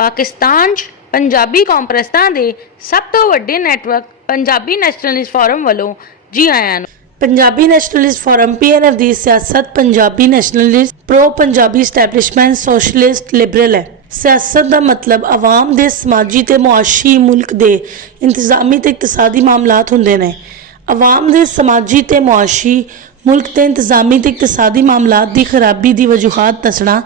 ਪਾਕਿਸਤਾਨ 'ਚ ਪੰਜਾਬੀ ਕੌਂਪਰੈਸਾਂ ਦੇ ਸਭ ਤੋਂ ਵੱਡੇ ਨੈਟਵਰਕ ਪੰਜਾਬੀ ਨੈਸ਼ਨਲਿਸਟ ਫੋਰਮ ਵੱਲੋਂ ਜੀ ਆਇਆਂ ਨੂੰ। ਪੰਜਾਬੀ ਨੈਸ਼ਨਲਿਸਟ ਫੋਰਮ PNF ਦੀ ਸਿਆਸਤ Punjabi nationalist pro Punjabi establishment socialist liberal ਹੈ। ਸਿਆਸਤ ਦਾ ਮਤਲਬ ਆਵਾਮ ਦੇ ਸਮਾਜੀ ਤੇ ਮੁਆਸ਼ੀ ਮੁਲਕ ਦੇ ਇੰਤਜ਼ਾਮੀ ਤੇ ਇਕਤਸਾਦੀ ਮਾਮਲਾਤ ਹੁੰਦੇ ਨੇ। ਆਵਾਮ ਦੇ ਸਮਾਜੀ ਤੇ ਮੁਆਸ਼ੀ ਮੁਲਕ ਦੇ ਇੰਤਜ਼ਾਮੀ ਤੇ ਇਕਤਸਾਦੀ ਮਾਮਲਾਤ ਦੀ ਖਰਾਬੀ ਦੀ ਵਜੂਹਾਤ ਦੱਸਣਾ,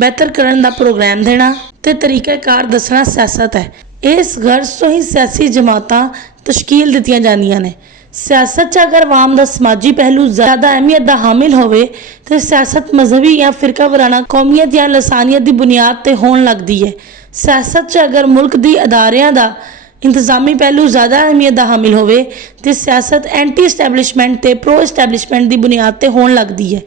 ਬਿਹਤਰ ਕਰਨ ਦਾ ਪ੍ਰੋਗਰਾਮ ਦੇਣਾ ਤੇ ਤਰੀਕਾਕਾਰ ਦੱਸਣਾ ਸਿਆਸਤ ਹੈ। ਇਸ ਗਰਜ਼ ਤੋਂ ਹੀ ਸਿਆਸੀ ਜਮਾਤਾਂ ਤਸ਼ਕੀਲ ਦਿੱਤੀਆਂ ਜਾਂਦੀਆਂ ਨੇ। ਸਿਆਸਤ 'ਚ ਅਗਰ ਆਵਾਮ ਦਾ ਸਮਾਜੀ ਪਹਿਲੂ ਜ਼ਿਆਦਾ ਅਹਿਮੀਅਤ ਦਾ ਹਾਮਿਲ ਹੋਵੇ ਤੇ ਸਿਆਸਤ ਮਜ਼ਹਬੀ ਜਾਂ ਫਿਰਕਾ ਵਰਾਨਾ ਕੌਮੀਅਤ ਜਾਂ ਲਸਾਨੀਅਤ ਦੀ ਬੁਨਿਆਦ ਤੇ ਹੋਣ ਲੱਗਦੀ ਹੈ। ਸਿਆਸਤ 'ਚ ਅਗਰ ਮੁਲਕ ਦੀ ਅਦਾਰਿਆਂ ਦਾ ਇੰਤਜ਼ਾਮੀ ਪਹਿਲੂ ਜ਼ਿਆਦਾ ਅਹਿਮੀਅਤ ਦਾ ਹਾਮਿਲ ਹੋਵੇ ਤੇ ਸਿਆਸਤ ਐਂਟੀ ਇਸਟੈਬਲਿਸ਼ਮੈਂਟ ਤੇ ਪ੍ਰੋ ਇਸਟੈਬਲਿਸ਼ਮੈਂਟ ਦੀ ਬੁਨਿਆਦ ਤੇ ਹੋਣ ਲੱਗਦੀ ਹੈ।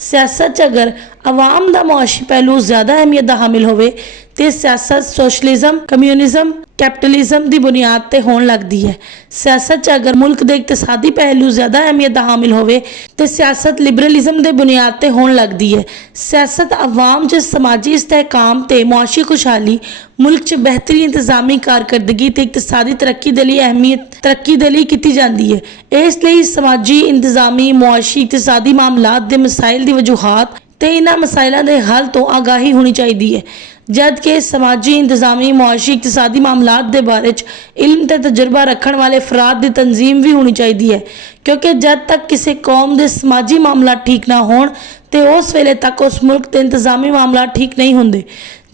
ਸਿਆਸਤ 'ਚ ਅਗਰ ਆਵਾਮ ਦਾ ਮੁਆਸ਼ੀ ਪਹਿਲੂ ਜ਼ਿਆਦਾ ਅਹਿਮੀਅਤ ਦਾ ਹਾਮਿਲ ਹੋਵੇ ਤੇ ਸਿਆਸਤ ਸੋਸ਼ਲਿਜ਼ਮ, ਕਮਿਊਨਿਜ਼ਮ, ਕੈਪੀਟਲਿਜ਼ਮ ਦੀ ਬੁਨਿਆਦ ਤੇ ਹੋਣ ਲੱਗਦੀ ਹੈ। ਸਿਆਸਤ 'ਚ ਅਗਰ ਮੁਲਕ ਦੇ ਇਕਤਸਾਦੀ ਪਹਿਲੂ ਜ਼ਿਆਦਾ ਅਹਿਮੀਅਤ ਦਾ ਹਾਮਿਲ ਹੋਵੇ ਤੇ ਸਿਆਸਤ ਲਿਬਰਲਿਜ਼ਮ ਦੇ ਬੁਨਿਆਦ ਤੇ ਹੋਣ ਲੱਗਦੀ ਹੈ। ਸਿਆਸਤ ਆਵਾਮ 'ਚ ਸਮਾਜੀ ਇਸਤਹਿਕਾਮ ਤੇ ਮੁਆਸ਼ੀ ਖੁਸ਼ਹਾਲੀ, ਮੁਲਕ 'ਚ ਬਿਹਤਰੀ, ਇੰਤਜ਼ਾਮੀ ਕਾਰਕਰਦਗੀ ਤੇ ਇਕਤਸਾਦੀ ਤਰੱਕੀ ਦੇ ਲਈ ਕੀਤੀ ਜਾਂਦੀ ਹੈ। ਇਸ ਲਈ ਸਮਾਜੀ, ਇੰਤਜ਼ਾਮੀ, ਮੁਆਸ਼ੀ, ਇਕਤਸਾਦੀ ਮਾਮਲਾਤ ਦੇ ਮਸਾਇਲ ਦੀ ਵਜੂਹਾਤ ਤੇ ਇਹਨਾਂ ਮਸਾਇਲਾਂ ਦੇ ਹੱਲ ਤੋਂ ਆਗਾਹੀ ਹੋਣੀ ਚਾਹੀਦੀ ਹੈ, ਜਦ ਕਿ ਸਮਾਜੀ, ਇੰਤਜ਼ਾਮੀ, ਮੁਆਸ਼ੀ, ਇਕਤਸਾਦੀ ਮਾਮਲਾਤ ਦੇ ਬਾਰੇ 'ਚ ਇਲਮ ਤੇ ਤਜਰਬਾ ਰੱਖਣ ਵਾਲੇ ਅਫਰਾਦ ਦੀ ਤਨਜ਼ੀਮ ਵੀ ਹੋਣੀ ਚਾਹੀਦੀ ਹੈ। ਕਿਉਂਕਿ ਜਦ ਤੱਕ ਕਿਸੇ ਕੌਮ ਦੇ ਸਮਾਜੀ ਮਾਮਲਾਤ ਠੀਕ ਨਾ ਹੋਣ ਤੇ ਉਸ ਵੇਲੇ ਤੱਕ ਉਸ ਮੁਲਕ ਦੇ ਇੰਤਜ਼ਾਮੀ ਮਾਮਲਾਤ ਠੀਕ ਨਹੀਂ ਹੁੰਦੇ।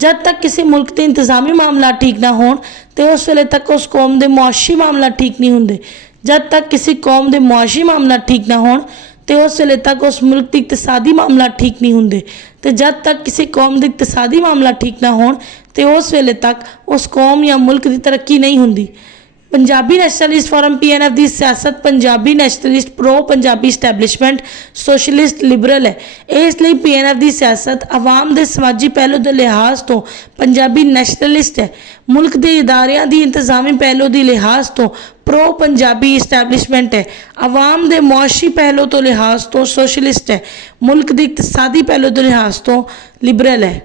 ਜਦ ਤੱਕ ਕਿਸੇ ਮੁਲਕ ਦੇ ਇੰਤਜ਼ਾਮੀ ਮਾਮਲਾਤ ਠੀਕ ਨਾ ਹੋਣ ਤੇ ਉਸ ਵੇਲੇ ਤੱਕ ਉਸ ਕੌਮ ਦੇ ਮੁਆਸ਼ੀ ਮਾਮਲਾਤ ਠੀਕ ਨਹੀਂ ਹੁੰਦੇ। ਜਦ ਤੱਕ ਕਿਸੇ ਕੌਮ ਦੇ ਮੁਆਸ਼ੀ ਮਾਮਲਾਤ ਠੀਕ ਨਾ ਹੋਣ ਤੇ ਉਸ ਵੇਲੇ ਤੱਕ ਉਸ ਮੁਲਕ ਦੇ ਇਕਤਸਾਦੀ ਮਾਮਲਾਤ ਠੀਕ ਨਹੀਂ ਹੁੰਦੇ ਤੇ ਜਦ ਤੱਕ ਕਿਸੇ ਕੌਮ ਦੇ ਇਕਤਸਾਦੀ ਮਾਮਲਾਤ ਠੀਕ ਨਾ ਹੋਣ ਤੇ ਉਸ ਵੇਲੇ ਤੱਕ ਉਸ ਕੌਮ ਜਾਂ ਮੁਲਕ ਦੀ ਤਰੱਕੀ ਨਹੀਂ ਹੁੰਦੀ। ਪੰਜਾਬੀ ਨੈਸ਼ਨਲਿਸਟ ਫੋਰਮ PNF ਦੀ ਸਿਆਸਤ Punjabi nationalist pro Punjabi establishment socialist liberal ਹੈ। ਇਸ ਲਈ PNF ਦੀ ਸਿਆਸਤ ਆਵਾਮ ਦੇ ਸਮਾਜੀ ਪਹਿਲੂ ਦੇ ਲਿਹਾਜ਼ ਤੋਂ ਪੰਜਾਬੀ ਨੈਸ਼ਨਲਿਸਟ ਹੈ। ਮੁਲਕ ਦੇ ਇਦਾਰਿਆਂ ਦੀ ਇੰਤਜ਼ਾਮੀ ਪਹਿਲੂ ਦੀ ਲਿਹਾਜ਼ ਤੋਂ ਪ੍ਰੋ ਪੰਜਾਬੀ ਇਸਟੈਬਲਿਸ਼ਮੈਂਟ ਹੈ। ਆਵਾਮ ਦੇ ਮੁਆਸ਼ੀ ਪਹਿਲੂ ਤੋਂ ਲਿਹਾਜ਼ ਤੋਂ ਸੋਸ਼ਲਿਸਟ ਹੈ। ਮੁਲਕ ਦੇ ਇਕਤਸਾਦੀ ਪਹਿਲੂ ਦੇ ਲਿਹਾਜ਼ ਤੋਂ ਲਿਬਰਲ ਹੈ।